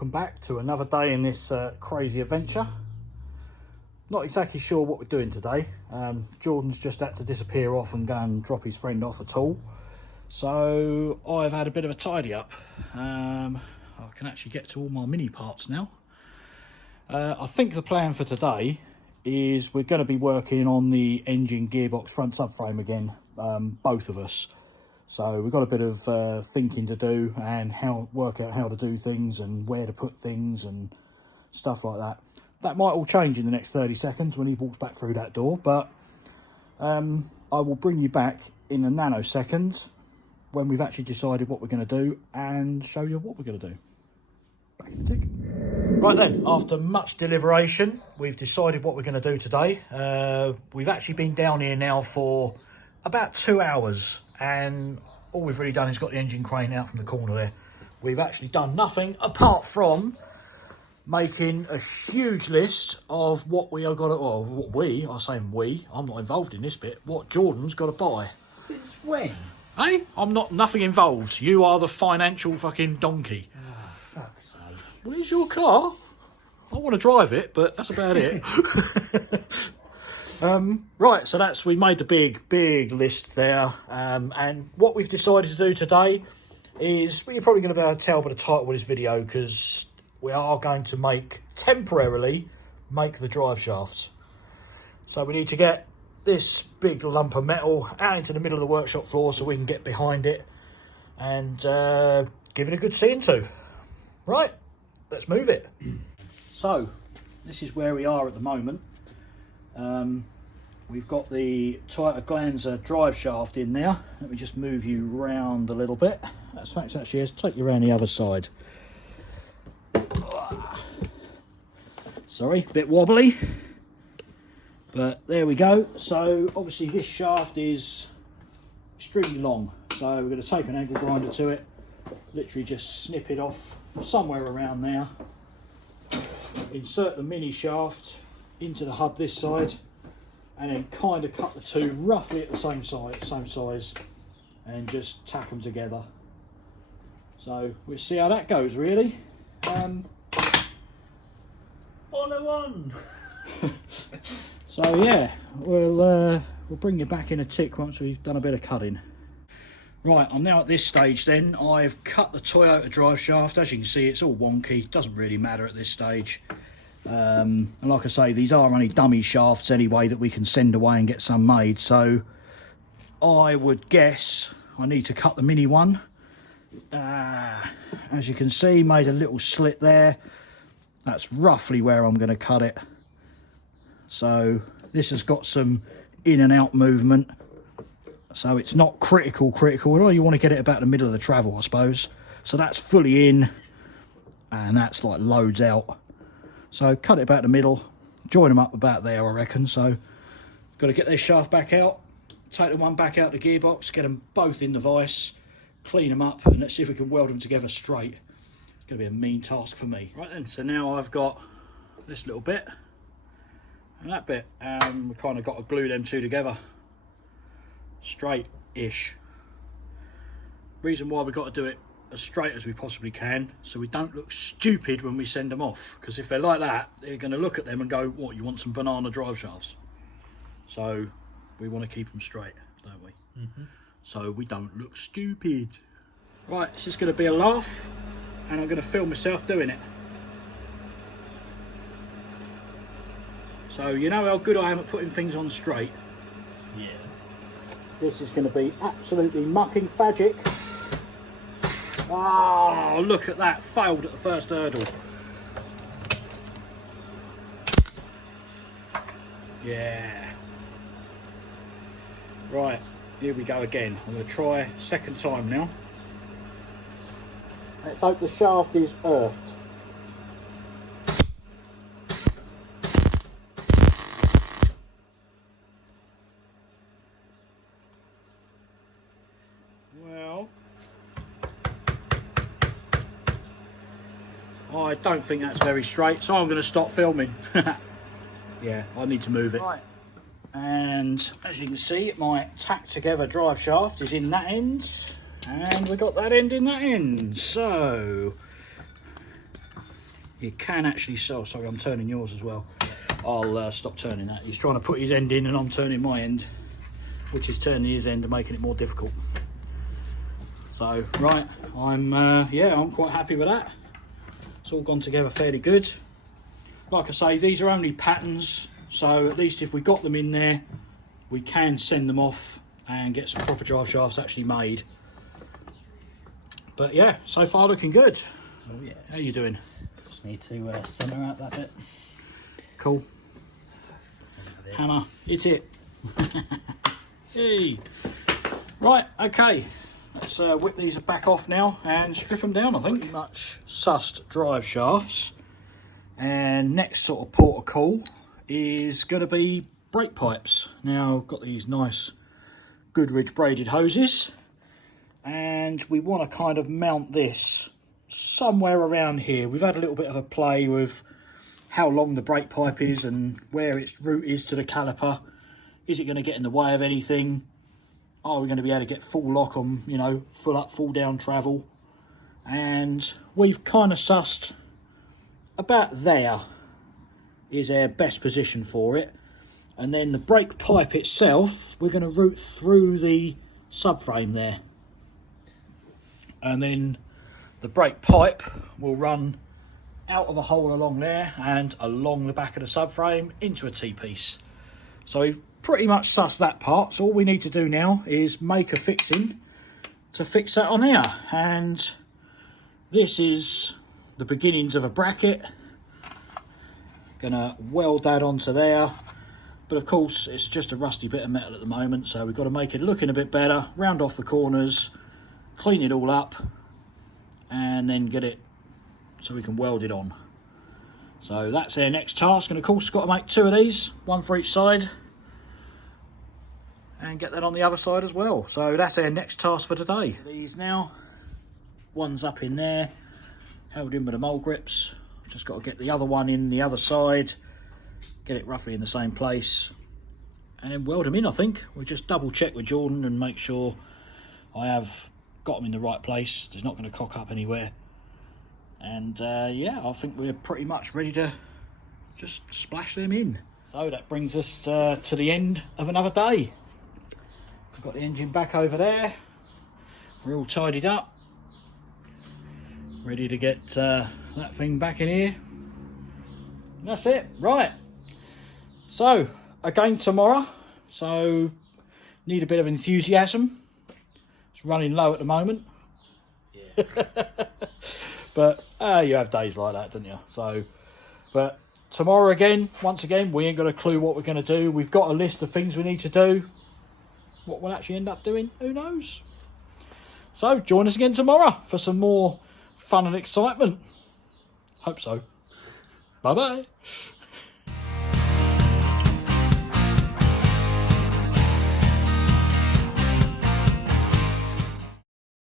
welcome back to another day in this crazy adventure. Not exactly sure what we're doing today. Jordan's just had to disappear off and go and drop his friend off at all, so I've had a bit of a tidy up. I can actually get to all my mini parts now. I think the plan for today is we're going to be working on the engine, gearbox, front subframe again, both of us. So we've got a bit of thinking to do and work out how to do things and where to put things and stuff like that. That might all change in the next 30 seconds when he walks back through that door, but I will bring you back in a nanosecond when we've actually decided what we're going to do and show you what we're going to do. Back in a tick. Right then, after much deliberation, we've decided what we're going to do today. We've actually been down here now for about 2 hours, and all we've really done is got the engine crane out from the corner there. We've actually done nothing apart from making a huge list of what we are going to, or what we, I'm saying we, I'm not involved in this bit, what Jordan's got to buy. Since when? Hey, I'm not, nothing involved. You are the financial fucking donkey. Oh, fuck's sake. Where's your car? I want to drive it, but that's about it. Right, so we made the big list there, and what we've decided to do today is, well, you're probably going to be able to tell by the title of this video, because we are going to temporarily make the drive shafts. So we need to get this big lump of metal out into the middle of the workshop floor so we can get behind it and give it a good seeing to. Right, let's move it. So this is where we are at the moment. We've got the Toyota Glanza drive shaft in there. Let me just move you round a little bit. That's fact, actually, let's take you around the other side. Sorry, a bit wobbly, but there we go. So obviously this shaft is extremely long, so we're going to take an angle grinder to it, literally just snip it off somewhere around there, insert the mini shaft into the hub this side, and then kind of cut the two roughly at the same size, and just tack them together. So we'll see how that goes, really. On a one. So yeah, we'll bring you back in a tick once we've done a bit of cutting. Right, I'm now at this stage then. I've cut the Toyota drive shaft. As you can see, it's all wonky, doesn't really matter at this stage. And like I say, these are only dummy shafts anyway that we can send away and get some made. So I would guess I need to cut the mini one. As you can see, made a little slit there. That's roughly where I'm going to cut it. So this has got some in and out movement, so it's not critical. Well, you want to get it about the middle of the travel, I suppose. So that's fully in, and that's like loads out. So cut it about the middle, join them up about there, I reckon. So got to get this shaft back out, take the one back out the gearbox, get them both in the vise, clean them up, and let's see if we can weld them together straight. It's going to be a mean task for me. Right then, so now I've got this little bit and that bit, and we kind of got to glue them two together straight-ish. Reason why we've got to do it as straight as we possibly can, so we don't look stupid when we send them off, because if they're like that, they're going to look at them and go, what, you want some banana drive shafts? So we want to keep them straight, don't we? So we don't look stupid. Right, this is going to be a laugh, and I'm going to film myself doing it. So you know how good I am at putting things on straight? Yeah. This is going to be absolutely mucking fagic. Oh, look at that, failed at the first hurdle. Yeah. Right, here we go again. I'm going to try second time now. Let's hope the shaft is earthed. Well, I don't think that's very straight, so I'm going to stop filming. Yeah, I need to move it. Right, and as you can see, my tack together drive shaft is in that end, and we got that end in that end. So you can actually sell. Sorry, I'm turning yours as well. I'll stop turning that. He's trying to put his end in and I'm turning my end, which is turning his end and making it more difficult. So right, I'm quite happy with that. It's all gone together fairly good. Like I say, these are only patterns, so at least if we got them in there, we can send them off and get some proper drive shafts actually made. But yeah, so far looking good. Oh yeah. How you doing? Just need to center out that bit. Cool. Hammer, it's it. Hey. Right, okay. Let's whip these back off now and strip them down, I think. Pretty much sussed drive shafts. And next sort of port of call is going to be brake pipes. Now, I've got these nice Goodrich braided hoses. And we want to kind of mount this somewhere around here. We've had a little bit of a play with how long the brake pipe is and where its route is to the caliper. Is it going to get in the way of anything? Are we going to be able to get full lock on, you know, full up, full down travel? And we've kind of sussed about there is our best position for it. And then the brake pipe itself, we're going to route through the subframe there. And then the brake pipe will run out of a hole along there and along the back of the subframe into a T-piece. So we've pretty much sussed that part. So all we need to do now is make a fixing to fix that on here. And this is the beginnings of a bracket. Gonna weld that onto there. But of course, it's just a rusty bit of metal at the moment. So we've got to make it looking a bit better, round off the corners, clean it all up, and then get it so we can weld it on. So that's our next task, and of course got to make two of these, one for each side, and get that on the other side as well. So that's our next task for today. These now, one's up in there, held in with the mole grips. Just got to get the other one in the other side, get it roughly in the same place, and then weld them in. I think we'll just double check with Jordan and make sure I have got them in the right place. There's not going to cock up anywhere. And yeah, I think we're pretty much ready to just splash them in. So that brings us to the end of another day. We've got the engine back over there. We're all tidied up, ready to get that thing back in here. And that's it. Right, so again tomorrow, so need a bit of enthusiasm. It's running low at the moment. Yeah. But you have days like that, don't you? So, but tomorrow again, once again, we ain't got a clue what we're going to do. We've got a list of things we need to do. What we'll actually end up doing, who knows? So join us again tomorrow for some more fun and excitement. Hope so. Bye bye.